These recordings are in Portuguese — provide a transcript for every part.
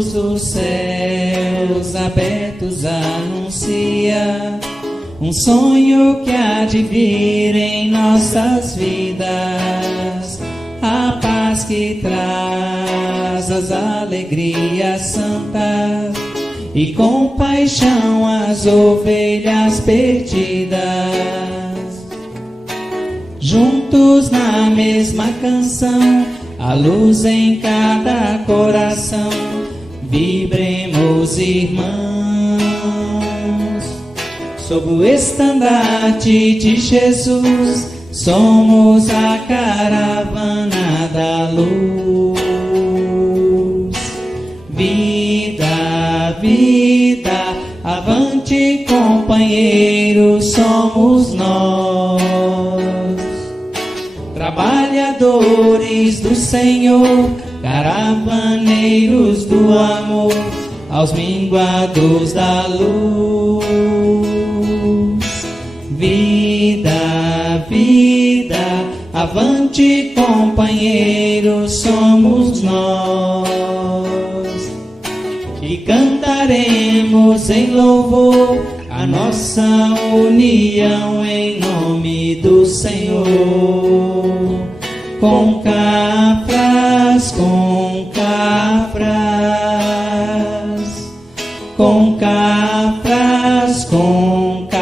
luz dos céus abertos anuncia um sonho que há de vir em nossas vidas, a paz que traz as alegrias santas e com paixão as ovelhas perdidas. Juntos na mesma canção, a luz em cada coração, vibremos, irmãos, sob o estandarte de Jesus. Somos a caravana da luz. Vida, vida, avante, companheiros, somos nós, trabalhadores do Senhor, caravaneiros do amor, aos minguados da luz. Vida, vida, avante, companheiros, somos nós, e cantaremos em louvor a nossa união em nome do Senhor. Com cafras, com cafras, com cafras, com cafras.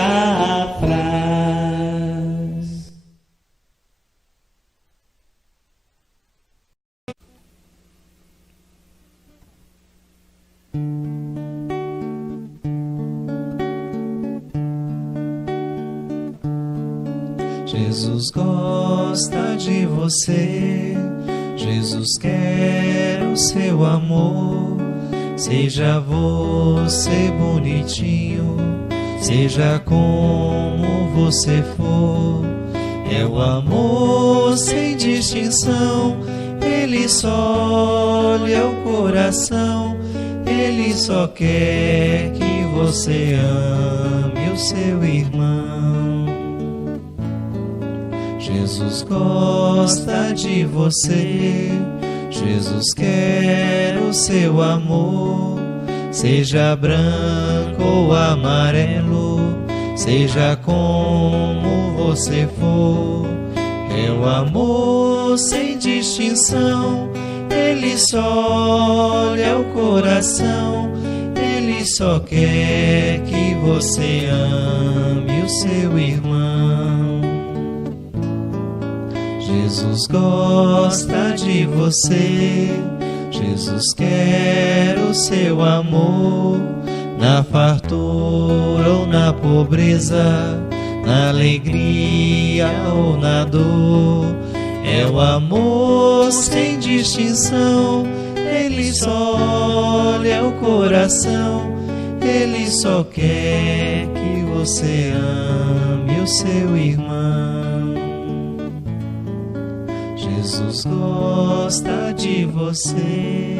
Jesus gosta de você, Jesus quer o seu amor. Seja você bonitinho, seja como você for, é o amor sem distinção. Ele só olha o coração, Ele só quer que você ame o seu irmão. Jesus gosta de você, Jesus quer o seu amor. Seja branco ou amarelo, seja como você for, é o amor sem distinção. Ele só olha o coração, Ele só quer que você ame o seu irmão. Jesus gosta de você, Jesus quer o seu amor. Na fartura ou na pobreza, na alegria ou na dor, é o amor sem distinção. Ele só olha o coração, Ele só quer que você ame o seu irmão. Jesus gosta de você.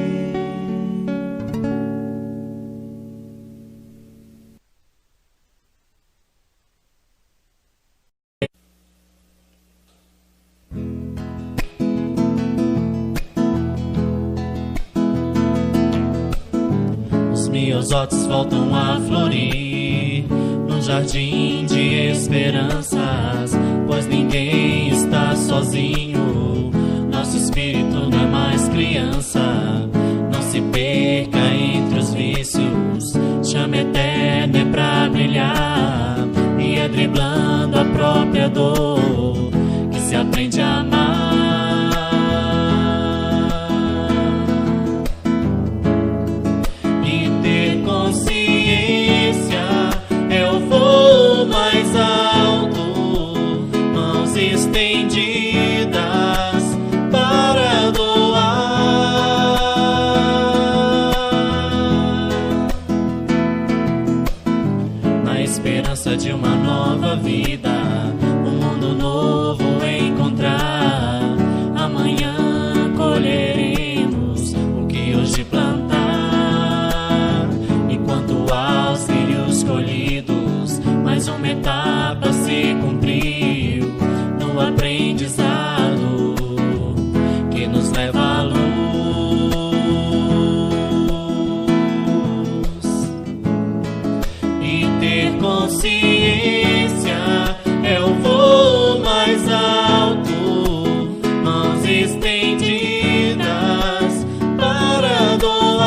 Os miosotes voltam a florir num jardim de esperanças, pois ninguém está sozinho. Nosso espírito não é mais criança. Não se perca entre os vícios, chama eterna é pra brilhar, e é driblando a própria dor que se aprende a amar. E ter consciência é o voo mais alto, mãos estendidas para doar, na esperança de uma nova vida, um mundo novo estendidas para doar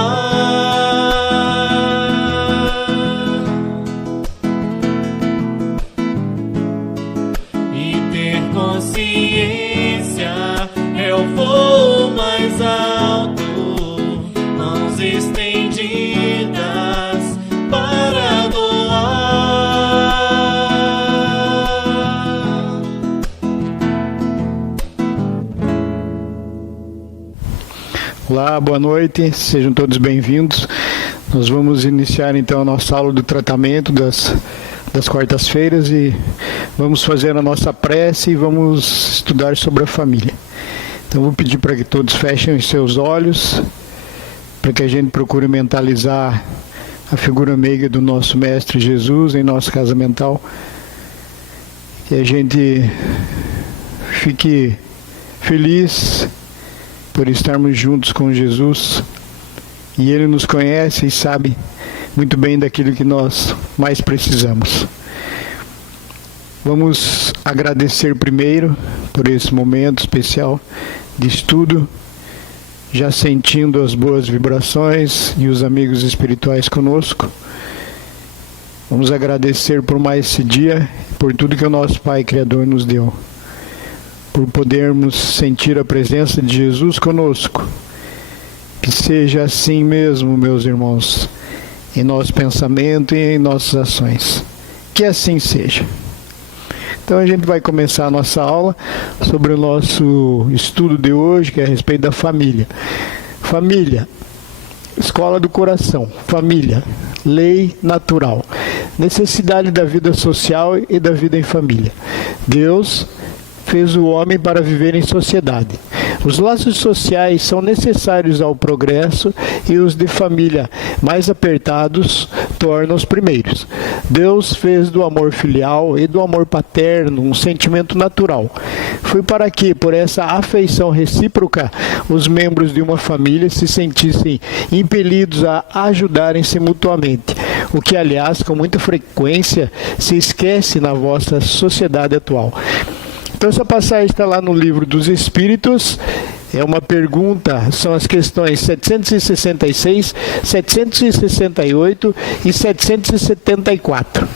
e ter consciência é o voo mais alto. Mãos estendidas para doar. Olá, boa noite, sejam todos bem-vindos. Nós vamos iniciar então a nossa aula do tratamento das quartas-feiras e vamos fazer a nossa prece e vamos estudar sobre a família. Então vou pedir para que todos fechem os seus olhos, para que a gente procure mentalizar a figura meiga do nosso Mestre Jesus em nossa casa mental, que a gente fique feliz por estarmos juntos com Jesus, e Ele nos conhece e sabe muito bem daquilo que nós mais precisamos. Vamos agradecer primeiro por esse momento especial de estudo, já sentindo as boas vibrações e os amigos espirituais conosco. Vamos agradecer por mais esse dia, por tudo que o nosso Pai Criador nos deu, por podermos sentir a presença de Jesus conosco. Que seja assim mesmo, meus irmãos, em nosso pensamento e em nossas ações. Que assim seja. Então a gente vai começar a nossa aula sobre o nosso estudo de hoje, que é a respeito da família. Família, escola do coração. Família, lei natural. Necessidade da vida social e da vida em família. Deus fez o homem para viver em sociedade. Os laços sociais são necessários ao progresso e os de família mais apertados tornam os primeiros. Deus fez do amor filial e do amor paterno um sentimento natural. Foi para que, por essa afeição recíproca, os membros de uma família se sentissem impelidos a ajudarem-se mutuamente, o que, aliás, com muita frequência se esquece na vossa sociedade atual. Então essa passagem está lá no Livro dos Espíritos, é uma pergunta, são as questões 766, 768 e 774.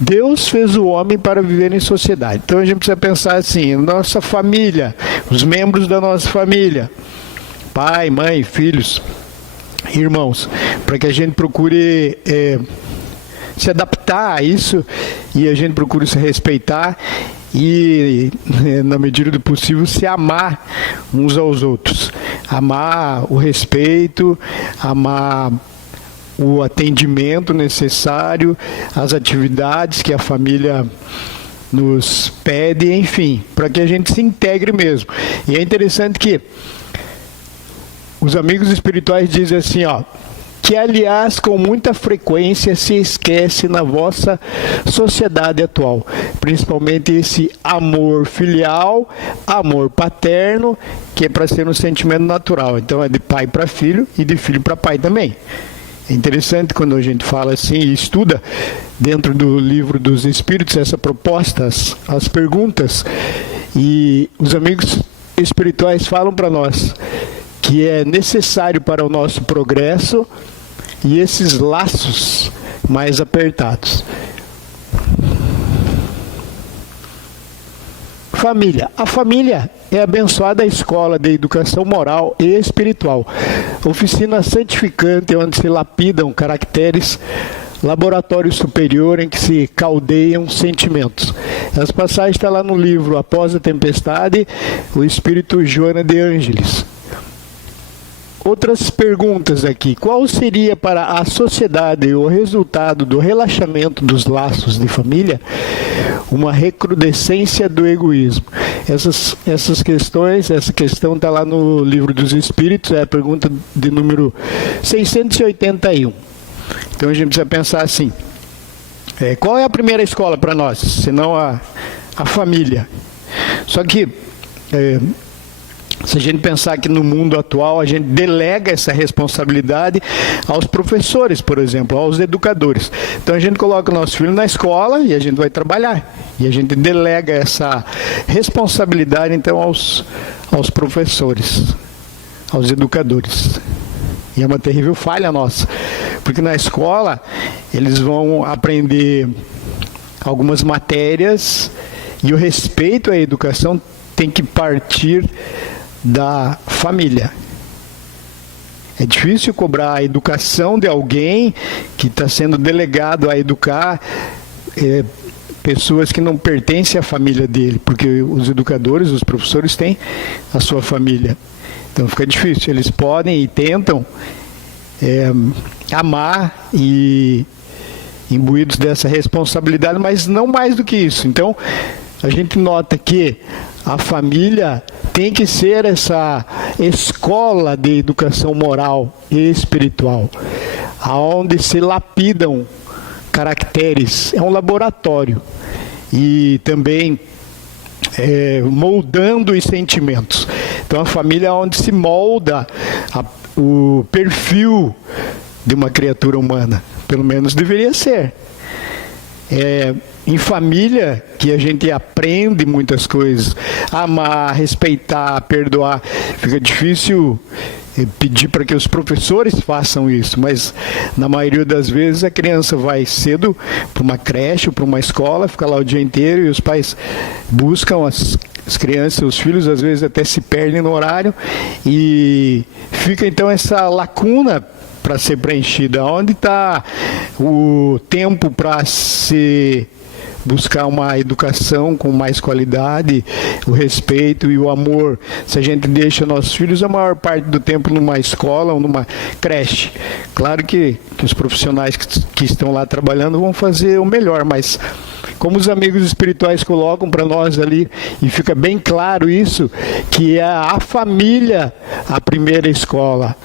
Deus fez o homem para viver em sociedade. Então a gente precisa pensar assim, nossa família, os membros da nossa família, pai, mãe, filhos, irmãos, para que a gente procure se adaptar a isso e a gente procure se respeitar e, na medida do possível, se amar uns aos outros. Amar o respeito, amar o atendimento necessário, as atividades que a família nos pede, enfim, para que a gente se integre mesmo. E é interessante que os amigos espirituais dizem assim, ó, que, aliás, com muita frequência se esquece na vossa sociedade atual, principalmente esse amor filial, amor paterno, que é para ser um sentimento natural. Então é de pai para filho e de filho para pai também. É interessante quando a gente fala assim e estuda dentro do Livro dos Espíritos essa proposta, as perguntas, e os amigos espirituais falam para nós que é necessário para o nosso progresso e esses laços mais apertados. Família. A família é a abençoada escola de educação moral e espiritual, oficina santificante onde se lapidam caracteres, laboratório superior em que se caldeiam sentimentos. Essa passagem está lá no livro Após a Tempestade, o Espírito Joana de Ângeles. Outras perguntas aqui. Qual seria para a sociedade o resultado do relaxamento dos laços de família? Uma recrudescência do egoísmo. Essas questões, essa questão está lá no Livro dos Espíritos, é a pergunta de número 681. Então a gente precisa pensar assim, qual é a primeira escola para nós, senão a família? Só que Se a gente pensar que no mundo atual a gente delega essa responsabilidade aos professores, por exemplo, aos educadores. Então a gente coloca o nosso filho na escola e a gente vai trabalhar. E a gente delega essa responsabilidade então aos professores, aos educadores. E é uma terrível falha nossa, porque na escola eles vão aprender algumas matérias e o respeito à educação tem que partir da família. É difícil cobrar a educação de alguém que está sendo delegado a educar pessoas que não pertencem à família dele, porque os educadores, os professores têm a sua família. Então fica difícil. Eles podem e tentam amar e imbuídos dessa responsabilidade, mas não mais do que isso. Então a gente nota que a família tem que ser essa escola de educação moral e espiritual, aonde se lapidam caracteres. É um laboratório. E também moldando os sentimentos. Então a família é onde se molda o perfil de uma criatura humana. Pelo menos deveria ser. Em família que a gente aprende muitas coisas, amar, respeitar, perdoar. Fica difícil pedir para que os professores façam isso, mas na maioria das vezes a criança vai cedo para uma creche ou para uma escola, fica lá o dia inteiro e os pais buscam as crianças, os filhos às vezes até se perdem no horário e fica então essa lacuna para ser preenchida. Onde está o tempo para se buscar uma educação com mais qualidade, o respeito e o amor? Se a gente deixa nossos filhos a maior parte do tempo numa escola ou numa creche. Claro que os profissionais que estão lá trabalhando vão fazer o melhor, mas como os amigos espirituais colocam para nós ali, e fica bem claro isso, que é a família a primeira escola.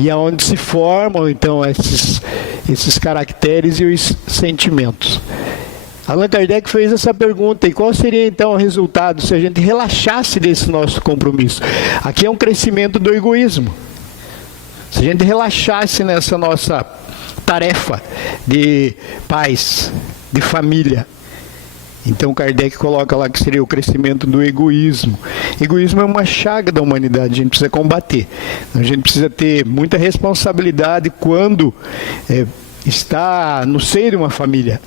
E é onde se formam, então, esses caracteres e os sentimentos. Allan Kardec fez essa pergunta, e qual seria, então, o resultado se a gente relaxasse desse nosso compromisso? Aqui é um crescimento do egoísmo. Se a gente relaxasse nessa nossa tarefa de pais, de família, então Kardec coloca lá que seria o crescimento do egoísmo. Egoísmo é uma chaga da humanidade, a gente precisa combater. A gente precisa ter muita responsabilidade quando está no seio de uma família.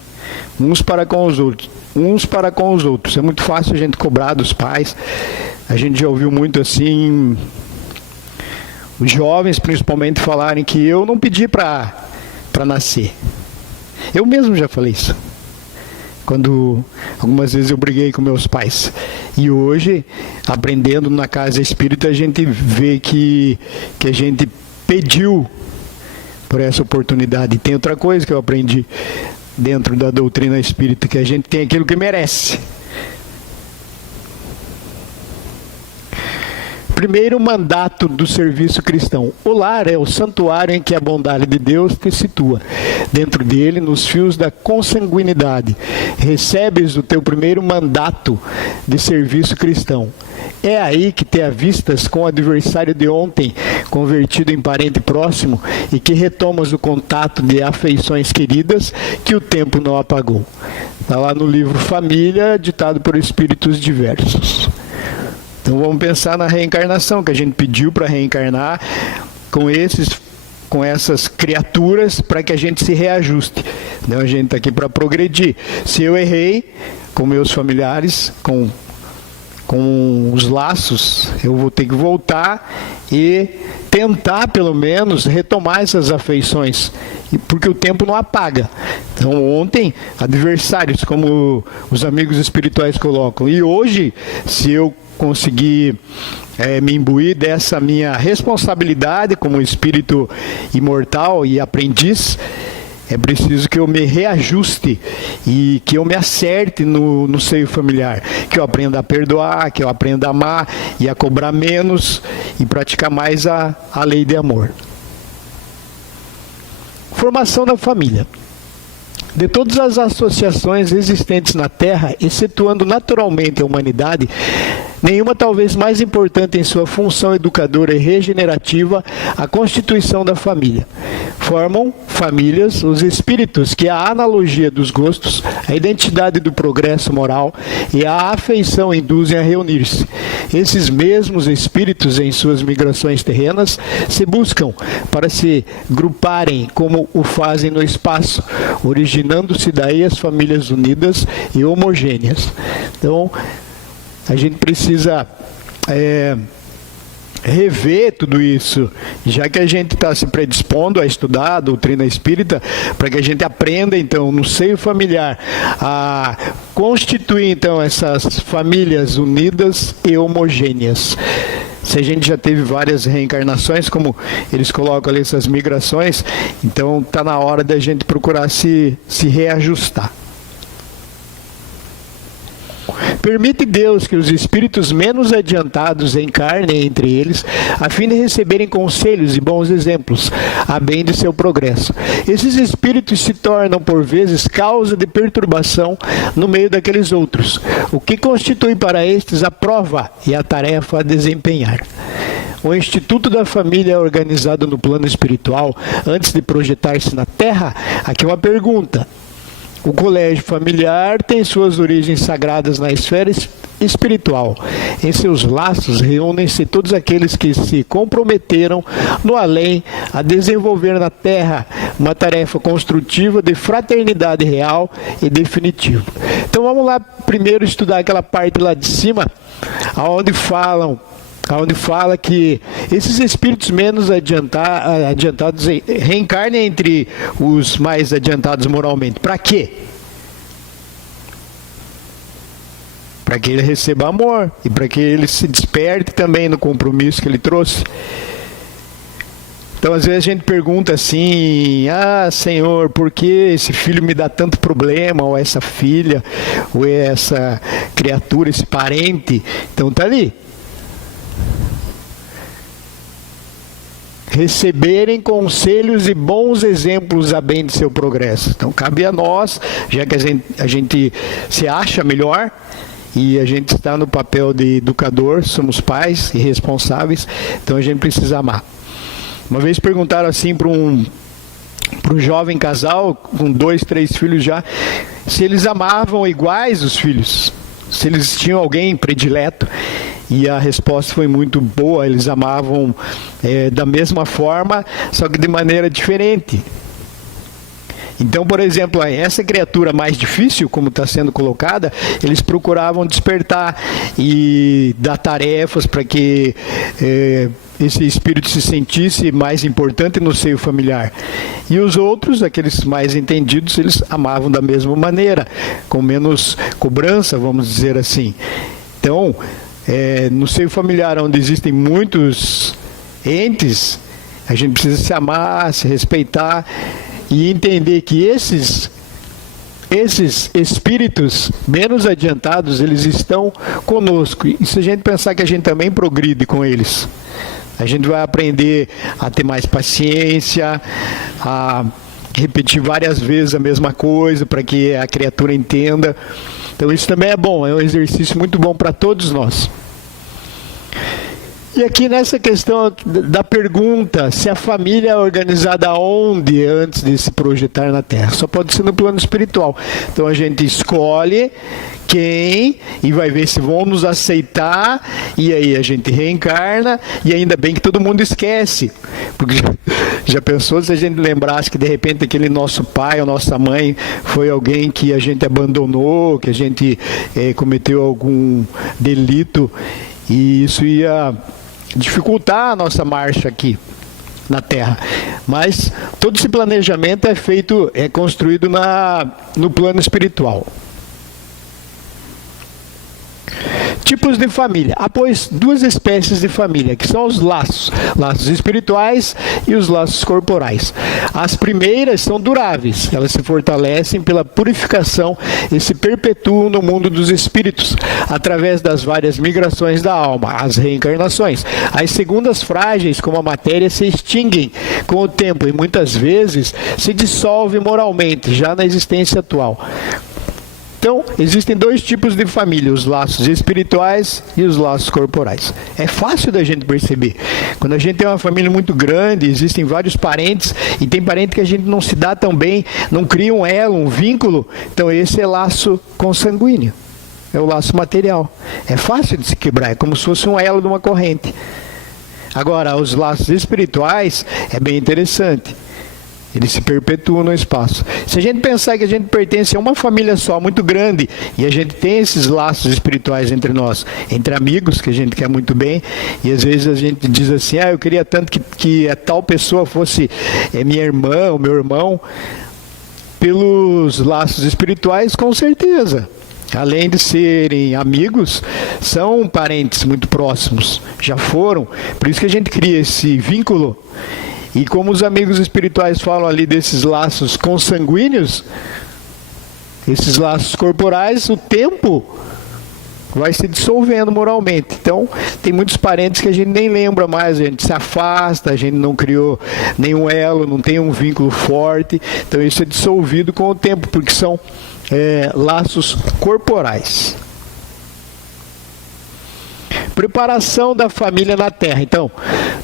Uns para com os outros. É muito fácil a gente cobrar dos pais. A gente já ouviu muito assim, os jovens principalmente falarem que eu não pedi para nascer. Eu mesmo já falei isso. Quando algumas vezes eu briguei com meus pais. E hoje, aprendendo na casa espírita, a gente vê que a gente pediu por essa oportunidade. E tem outra coisa que eu aprendi dentro da doutrina espírita, que a gente tem aquilo que merece. Primeiro mandato do serviço cristão. O lar é o santuário em que a bondade de Deus te situa. Dentro dele, nos fios da consanguinidade, recebes o teu primeiro mandato de serviço cristão. É aí que te avistas com o adversário de ontem, convertido em parente próximo, e que retomas o contato de afeições queridas que o tempo não apagou. Está lá no livro Família, ditado por espíritos diversos. Então vamos pensar na reencarnação, que a gente pediu para reencarnar com essas criaturas para que a gente se reajuste. Então a gente está aqui para progredir. Se eu errei com meus familiares, com os laços, eu vou ter que voltar e tentar pelo menos retomar essas afeições, porque o tempo não apaga. Então ontem, adversários, como os amigos espirituais colocam, e hoje, se eu conseguir me imbuir dessa minha responsabilidade como espírito imortal e aprendiz, é preciso que eu me reajuste e que eu me acerte no seio familiar, que eu aprenda a perdoar, que eu aprenda a amar e a cobrar menos e praticar mais a lei de amor. Formação da família. De todas as associações existentes na Terra, excetuando naturalmente a humanidade, Nenhuma talvez mais importante em sua função educadora e regenerativa, a constituição da família. Formam famílias os espíritos que a analogia dos gostos, a identidade do progresso moral e a afeição induzem a reunir-se. Esses mesmos espíritos, em suas migrações terrenas, se buscam para se gruparem como o fazem no espaço, originando-se daí as famílias unidas e homogêneas. Então, a gente precisa rever tudo isso, já que a gente está se predispondo a estudar a doutrina espírita, para que a gente aprenda, então, no seio familiar, a constituir, então, essas famílias unidas e homogêneas. Se a gente já teve várias reencarnações, como eles colocam ali essas migrações, então está na hora da gente procurar se reajustar. Permite Deus que os espíritos menos adiantados encarnem entre eles, a fim de receberem conselhos e bons exemplos, a bem de seu progresso. Esses espíritos se tornam, por vezes, causa de perturbação no meio daqueles outros, o que constitui para estes a prova e a tarefa a desempenhar. O Instituto da Família é organizado no plano espiritual, antes de projetar-se na Terra. Aqui uma pergunta. O colégio familiar tem suas origens sagradas na esfera espiritual. Em seus laços reúnem-se todos aqueles que se comprometeram no além a desenvolver na Terra uma tarefa construtiva de fraternidade real e definitiva. Então vamos lá primeiro estudar aquela parte lá de cima, onde fala que esses espíritos menos adiantados reencarnem entre os mais adiantados moralmente. Para quê? Para que ele receba amor e para que ele se desperte também no compromisso que ele trouxe. Então, às vezes a gente pergunta assim: Senhor, por que esse filho me dá tanto problema, ou essa filha, ou essa criatura, esse parente? Então está ali. Receberem conselhos e bons exemplos a bem de seu progresso. Então cabe a nós, já que a gente se acha melhor e a gente está no papel de educador, somos pais e responsáveis, então a gente precisa amar. Uma vez perguntaram assim para um jovem casal com 2, 3 filhos já, se eles amavam iguais os filhos, se eles tinham alguém predileto. E a resposta foi muito boa, eles amavam da mesma forma, só que de maneira diferente. Então, por exemplo, essa criatura mais difícil, como está sendo colocada, eles procuravam despertar e dar tarefas para que esse espírito se sentisse mais importante no seio familiar. E os outros, aqueles mais entendidos, eles amavam da mesma maneira, com menos cobrança, vamos dizer assim. Então, no seio familiar, onde existem muitos entes, a gente precisa se amar, se respeitar e entender que esses espíritos menos adiantados, eles estão conosco. E se a gente pensar que a gente também progride com eles, a gente vai aprender a ter mais paciência, a repetir várias vezes a mesma coisa para que a criatura entenda. Então isso também é bom, é um exercício muito bom para todos nós. E aqui nessa questão da pergunta, se a família é organizada onde antes de se projetar na Terra? Só pode ser no plano espiritual. Então a gente escolhe quem e vai ver se vão nos aceitar, e aí a gente reencarna, e ainda bem que todo mundo esquece. Porque já pensou se a gente lembrasse que de repente aquele nosso pai ou nossa mãe foi alguém que a gente abandonou, que a gente cometeu algum delito, e isso ia dificultar a nossa marcha aqui na Terra. Mas todo esse planejamento é construído no plano espiritual. Tipos de família. Há, pois, 2 espécies de família, que são os laços espirituais e os laços corporais. As primeiras são duráveis, elas se fortalecem pela purificação e se perpetuam no mundo dos espíritos, através das várias migrações da alma, as reencarnações. As segundas, frágeis como a matéria, se extinguem com o tempo e muitas vezes se dissolvem moralmente, já na existência atual. Então, existem dois tipos de família, os laços espirituais e os laços corporais. É fácil da gente perceber. Quando a gente tem uma família muito grande, existem vários parentes, e tem parente que a gente não se dá tão bem, não cria um elo, um vínculo, então esse é laço consanguíneo. É o laço material. É fácil de se quebrar, é como se fosse um elo de uma corrente. Agora, os laços espirituais é bem interessante. Eles se perpetuam no espaço. Se a gente pensar que a gente pertence a uma família só, muito grande, e a gente tem esses laços espirituais entre nós, entre amigos, que a gente quer muito bem, e às vezes a gente diz assim, eu queria tanto que a tal pessoa fosse minha irmã, ou meu irmão, pelos laços espirituais, com certeza. Além de serem amigos, são parentes muito próximos, já foram. Por isso que a gente cria esse vínculo. E como os amigos espirituais falam ali desses laços consanguíneos, esses laços corporais, o tempo vai se dissolvendo moralmente. Então, tem muitos parentes que a gente nem lembra mais, a gente se afasta, a gente não criou nenhum elo, não tem um vínculo forte. Então, isso é dissolvido com o tempo, porque são laços corporais. Preparação da família na Terra. Então,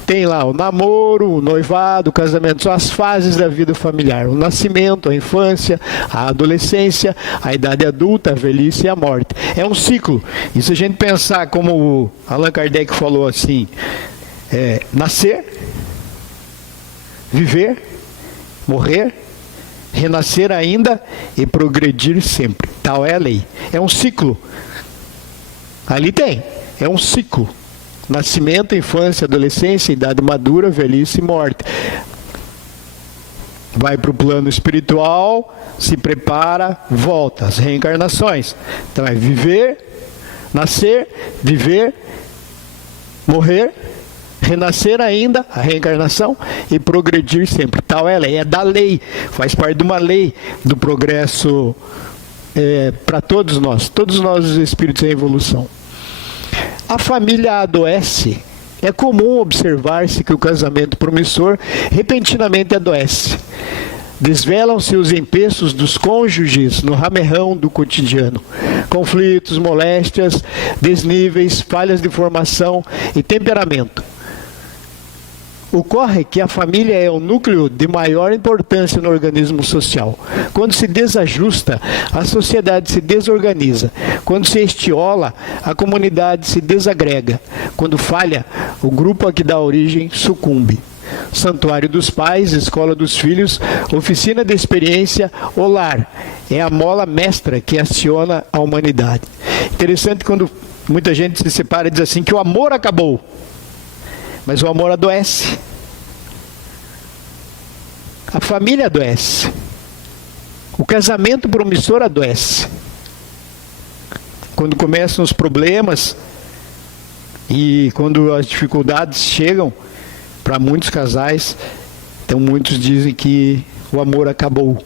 tem lá o namoro, o noivado, o casamento, são as fases da vida familiar. O nascimento, a infância, a adolescência, a idade adulta, a velhice e a morte. É um ciclo. E se a gente pensar como o Allan Kardec falou assim, nascer, viver, morrer, renascer ainda e progredir sempre. Tal é a lei. É um ciclo. Ali tem. É um ciclo. Nascimento, infância, adolescência, idade madura, velhice e morte. Vai para o plano espiritual, se prepara, volta. As reencarnações. Então é viver, nascer, viver, morrer, renascer ainda, a reencarnação, e progredir sempre. Tal é a lei. É da lei. Faz parte de uma lei do progresso para todos nós os espíritos em evolução. A família adoece. É comum observar-se que o casamento promissor repentinamente adoece. Desvelam-se os empeços dos cônjuges no ramerrão do cotidiano. Conflitos, moléstias, desníveis, falhas de formação e temperamento. Ocorre que a família é o núcleo de maior importância no organismo social. Quando se desajusta, a sociedade se desorganiza. Quando se estiola, a comunidade se desagrega. Quando falha, o grupo a que dá origem sucumbe. Santuário dos pais, escola dos filhos, oficina de experiência, o lar. É a mola mestra que aciona a humanidade. Interessante quando muita gente se separa e diz assim que o amor acabou. Mas o amor adoece. A família adoece. O casamento promissor adoece. Quando começam os problemas e quando as dificuldades chegam para muitos casais, então muitos dizem que o amor acabou.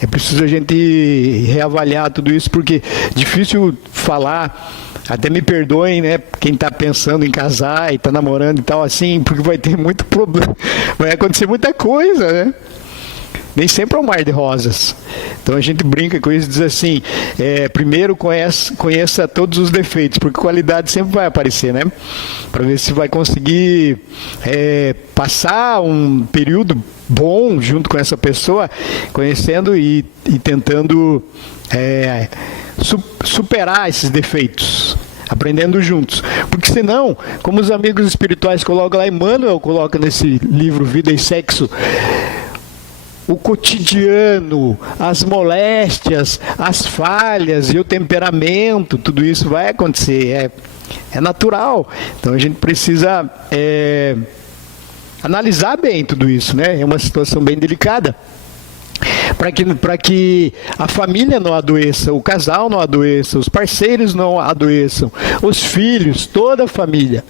É preciso a gente reavaliar tudo isso, porque é difícil falar. Até me perdoem, né, quem está pensando em casar e está namorando e tal, assim, porque vai ter muito problema, vai acontecer muita coisa, né? Nem sempre é um mar de rosas. Então a gente brinca com isso e diz assim, primeiro conheça todos os defeitos, porque qualidade sempre vai aparecer, né? Para ver se vai conseguir passar um período bom junto com essa pessoa, conhecendo e tentando superar esses defeitos, aprendendo juntos. Porque senão, como os amigos espirituais colocam lá, Emmanuel coloca nesse livro Vida e Sexo, o cotidiano, as moléstias, as falhas e o temperamento, tudo isso vai acontecer, é natural. Então a gente precisa analisar bem tudo isso, né? É uma situação bem delicada. Para que a família não adoeça, o casal não adoeça, os parceiros não adoeçam, os filhos, toda a família.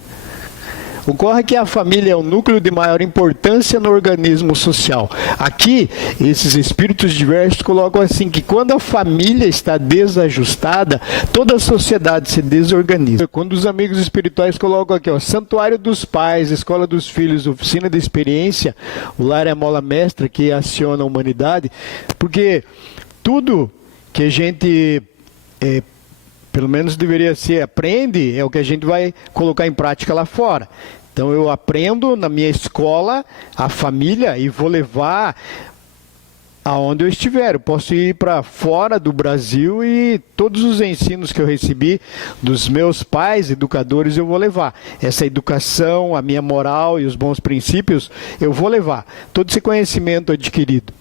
Ocorre que a família é o núcleo de maior importância no organismo social. Aqui, esses espíritos diversos colocam assim, que quando a família está desajustada, toda a sociedade se desorganiza. Quando os amigos espirituais colocam aqui, santuário dos pais, escola dos filhos, oficina de experiência, o lar é a mola mestra que aciona a humanidade, porque tudo que a gente, pelo menos deveria ser, aprende, é o que a gente vai colocar em prática lá fora. Então eu aprendo na minha escola, a família, e vou levar aonde eu estiver. Eu posso ir para fora do Brasil e todos os ensinos que eu recebi dos meus pais, educadores, eu vou levar. Essa educação, a minha moral e os bons princípios, eu vou levar. Todo esse conhecimento adquirido.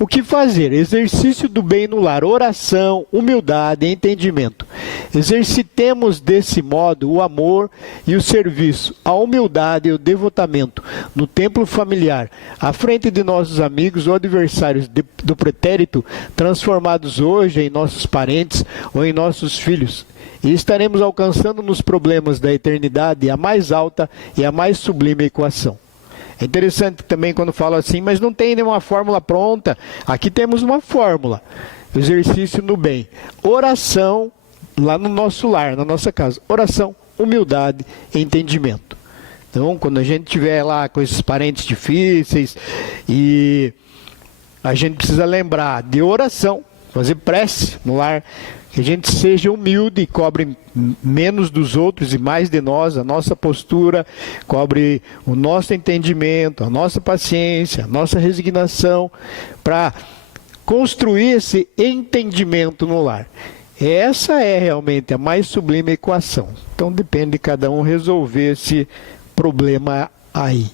O que fazer? Exercício do bem no lar, oração, humildade e entendimento. Exercitemos desse modo o amor e o serviço, a humildade e o devotamento no templo familiar, à frente de nossos amigos ou adversários do pretérito, transformados hoje em nossos parentes ou em nossos filhos. E estaremos alcançando nos problemas da eternidade a mais alta e a mais sublime equação. É interessante também quando fala assim, mas não tem nenhuma fórmula pronta. Aqui temos uma fórmula. Exercício no bem. Oração lá no nosso lar, na nossa casa. Oração, humildade e entendimento. Então, quando a gente estiver lá com esses parentes difíceis, e a gente precisa lembrar de oração, fazer prece no lar, que a gente seja humilde e cobre menos dos outros e mais de nós, a nossa postura, cobre o nosso entendimento, a nossa paciência, a nossa resignação, para construir esse entendimento no lar. Essa é realmente a mais sublime equação. Então depende de cada um resolver esse problema aí.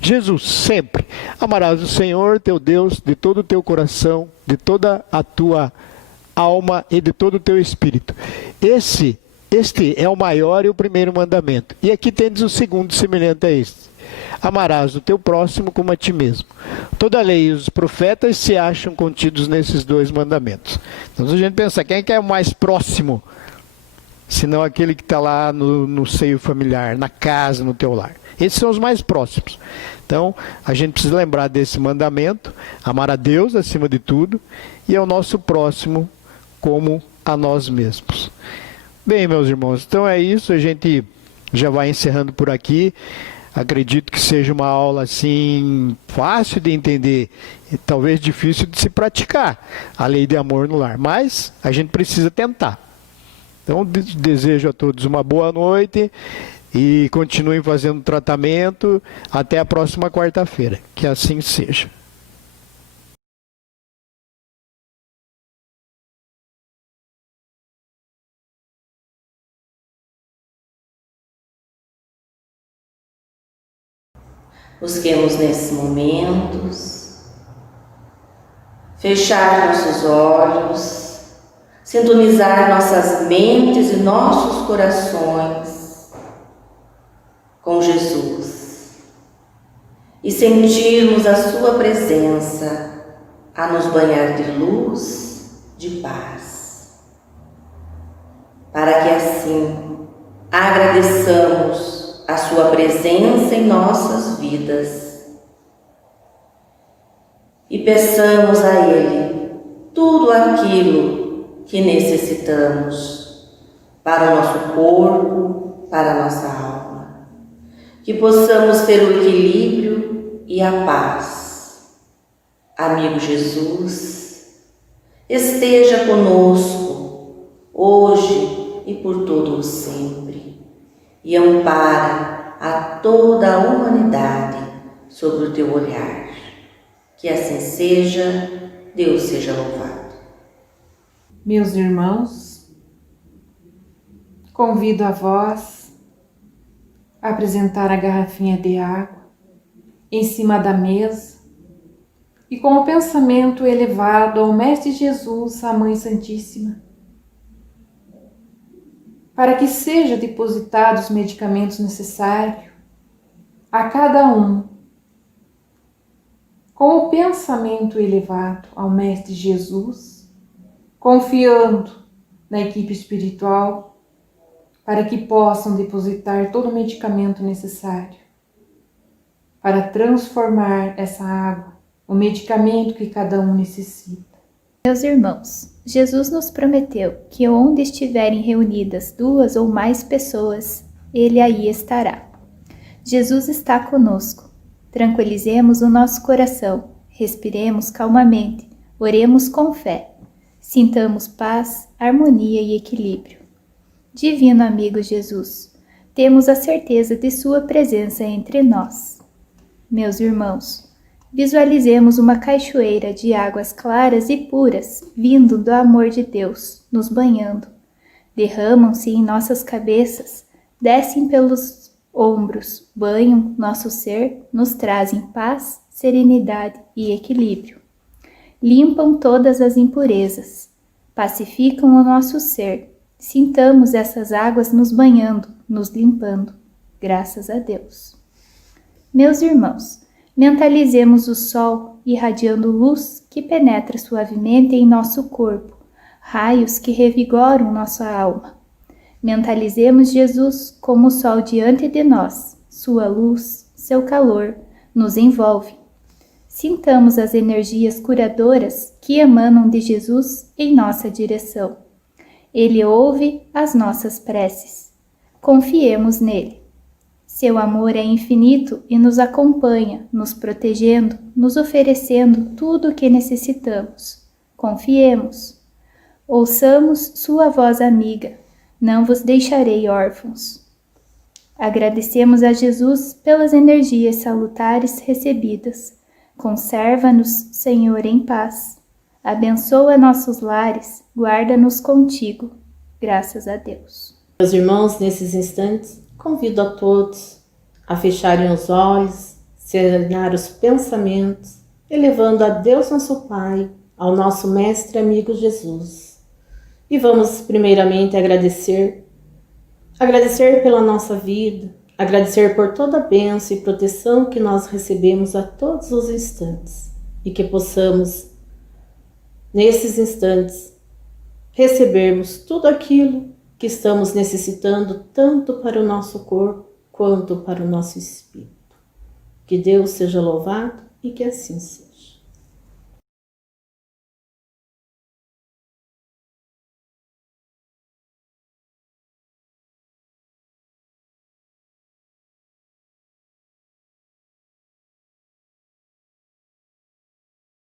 Jesus, sempre amarás o Senhor teu Deus de todo o teu coração, de toda a tua alma e de todo o teu espírito. Este é o maior e o primeiro mandamento. E aqui tendes o segundo semelhante a este. Amarás o teu próximo como a ti mesmo. Toda a lei e os profetas se acham contidos nesses dois mandamentos. Então, se a gente pensar, quem é que é o mais próximo? Senão aquele que está lá no seio familiar, na casa, no teu lar. Esses são os mais próximos. Então, a gente precisa lembrar desse mandamento, amar a Deus acima de tudo, e ao nosso próximo como a nós mesmos. Bem, meus irmãos, então é isso, a gente já vai encerrando por aqui. Acredito que seja uma aula assim fácil de entender e talvez difícil de se praticar, a lei de amor no lar, mas a gente precisa tentar. Então desejo a todos uma boa noite e continuem fazendo tratamento até a próxima quarta-feira, que assim seja. Busquemos nesses momentos fechar nossos olhos, sintonizar nossas mentes e nossos corações com Jesus e sentirmos a sua presença a nos banhar de luz, de paz, para que assim agradeçamos a sua presença em nossas vidas e peçamos a Ele tudo aquilo que necessitamos para o nosso corpo, para a nossa alma, que possamos ter o equilíbrio e a paz. Amigo Jesus, esteja conosco hoje e por todo o sempre, e ampara a toda a humanidade sobre o teu olhar. Que assim seja, Deus seja louvado. Meus irmãos, convido a vós a apresentar a garrafinha de água em cima da mesa e com o pensamento elevado ao Mestre Jesus, à Mãe Santíssima, para que seja depositados os medicamentos necessários a cada um, com o pensamento elevado ao Mestre Jesus, confiando na equipe espiritual, para que possam depositar todo o medicamento necessário para transformar essa água, o medicamento que cada um necessita. Meus irmãos, Jesus nos prometeu que onde estiverem reunidas 2 ou mais pessoas, Ele aí estará. Jesus está conosco. Tranquilizemos o nosso coração, Respiremos calmamente, oremos com fé, sintamos paz, harmonia e equilíbrio. Divino amigo Jesus, temos a certeza de sua presença entre nós. Meus irmãos, visualizemos uma cachoeira de águas claras e puras vindo do amor de Deus, nos banhando. Derramam-se em nossas cabeças, descem pelos ombros, banham nosso ser, nos trazem paz, serenidade e equilíbrio. Limpam todas as impurezas, pacificam o nosso ser. Sintamos essas águas nos banhando, nos limpando. Graças a Deus. Meus irmãos, mentalizemos o sol irradiando luz que penetra suavemente em nosso corpo, raios que revigoram nossa alma. Mentalizemos Jesus como o sol diante de nós, sua luz, seu calor, nos envolve. Sintamos as energias curadoras que emanam de Jesus em nossa direção. Ele ouve as nossas preces. Confiemos nele. Seu amor é infinito e nos acompanha, nos protegendo, nos oferecendo tudo o que necessitamos. Confiemos. Ouçamos sua voz amiga. Não vos deixarei órfãos. Agradecemos a Jesus pelas energias salutares recebidas. Conserva-nos, Senhor, em paz. Abençoa nossos lares, guarda-nos contigo. Graças a Deus. Meus irmãos, nesses instantes, convido a todos a fecharem os olhos, serenar os pensamentos, elevando a Deus nosso Pai, ao nosso Mestre amigo Jesus. E vamos primeiramente agradecer pela nossa vida, agradecer por toda a bênção e proteção que nós recebemos a todos os instantes e que possamos, nesses instantes, recebermos tudo aquilo que estamos necessitando tanto para o nosso corpo quanto para o nosso espírito. Que Deus seja louvado e que assim seja.